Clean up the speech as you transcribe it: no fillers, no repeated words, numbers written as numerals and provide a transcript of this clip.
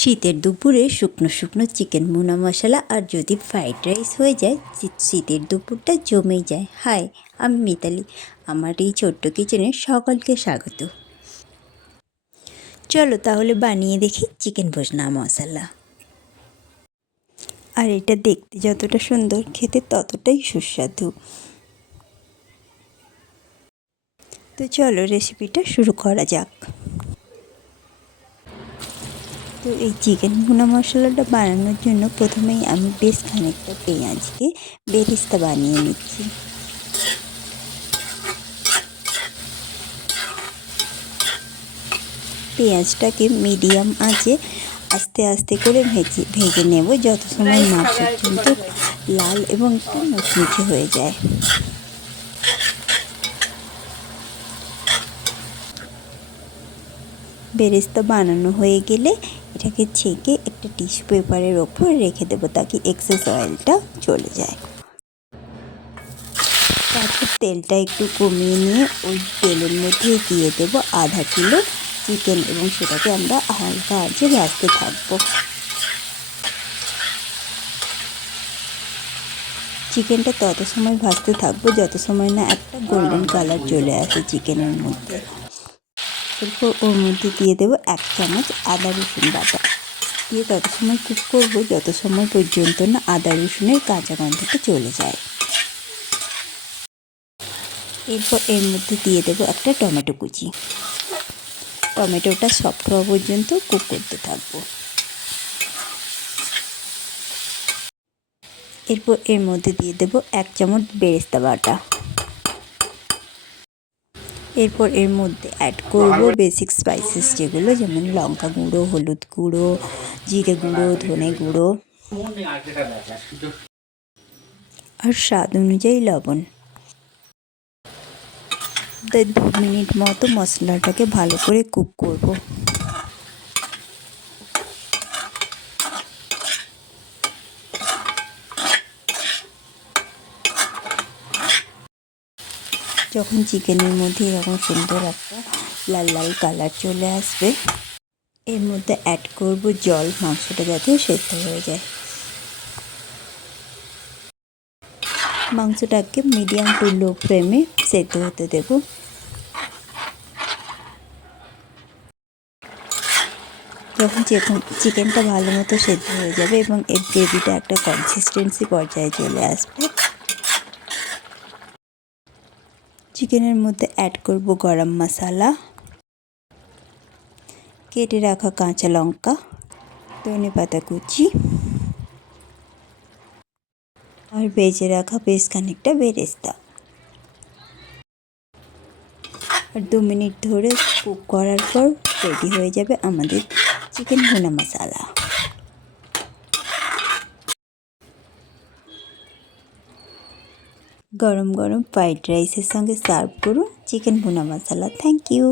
শীতের দুপুরে শুকনো শুকনো চিকেন ভুনা মশলা আর যদি ফ্রাইড রাইস হয়ে যায়, শীতের দুপুরটা জমেই যায়। হাই, আমি মিতালি। আমার এই ছোট্ট কিচেনে সকলকে স্বাগত। চলো তাহলে বানিয়ে দেখি চিকেন ভুনা মশলা। আর এটা দেখতে যতটা সুন্দর, খেতে ততটাই সুস্বাদু। তো চলো রেসিপিটা শুরু করা যাক। তো এই চিকেন ভুনা মশলাটা বানানোর জন্য প্রথমেই আমি বেশ খানিকটা পেঁয়াজকে বেরেস্তা বানিয়ে নিচ্ছি। পেঁয়াজটাকে মিডিয়াম আঁচে আস্তে আস্তে করে ভেজে নেব, যত সময় না পর্যন্ত লাল এবং একটু মুচমুচে হয়ে যায়। বেরেস্তা বানানো হয়ে গেলে এটাকে ছেঁকে একটা টিস্যু পেপারের ওপর রেখে দেবো, তাকে এক্সেস অয়েলটা চলে যায়। তারপর তেলটা একটু কমিয়ে নিয়ে ওই তেলের মধ্যে দিয়ে দেবো আধা কিলো চিকেন এবং সেটাকে আমরা হালকা আঁচে ভাজতে থাকবো। চিকেনটা তত সময় ভাজতে থাকবো যত সময় না একটা গোল্ডেন কালার চলে আসে চিকেনের মধ্যে। এরপর ওর মধ্যে দিয়ে দেবো 1 চামচ আদা রসুন বাটা, দিয়ে তত সময় কুক করবো যত সময় পর্যন্ত না আদা রসুনের কাঁচা গন্ধটা চলে যায়। এরপর এর মধ্যে দিয়ে দেবো একটা টমেটো কুচি। টমেটোটা সফট হওয়া পর্যন্ত কুক করতে থাকবো। এরপর এর মধ্যে দিয়ে দেবো 1 চামচ বেরেস্তা বাটা। এরপর এর মধ্যে অ্যাড করব বেসিক স্পাইসেস যেগুলো, যেমন লঙ্কা গুঁড়ো, হলুদ গুঁড়ো, জিরে গুঁড়ো, ধনে গুঁড়ো আর স্বাদ অনুযায়ী লবণ। 2 মিনিট মতো মশলাটাকে ভালো করে কুক করব। যখন চিকেনের মধ্যে এরকম সুন্দর একটা লাল লাল কালার চলে আসবে, এর মধ্যে অ্যাড করব জল, মাংসটা যাতে সেদ্ধ হয়ে যায়। মাংসটাকে মিডিয়াম টু লো ফ্লেমে সেদ্ধ হতে দেব। যখন চিকেনটা ভালো মতো সেদ্ধ হয়ে যাবে এবং এর গ্রেভিটা একটা কনসিস্টেন্সি পর্যায়ে চলে আসবে, চিকেনের মধ্যে অ্যাড করব গরম মশলা, কেটে রাখা কাঁচা লঙ্কা, ধনেপাতা কুচি আর ভেজে রাখা বেশ খানিকটা বেরেস্তা। আর 2 মিনিট ধরে কুক করার পর রেডি হয়ে যাবে আমাদের চিকেন ভুনা মশলা। গরম গরম ফ্রাইড রাইসের সঙ্গে সার্ভ করুন চিকেন ভুনা মশলা। Thank you.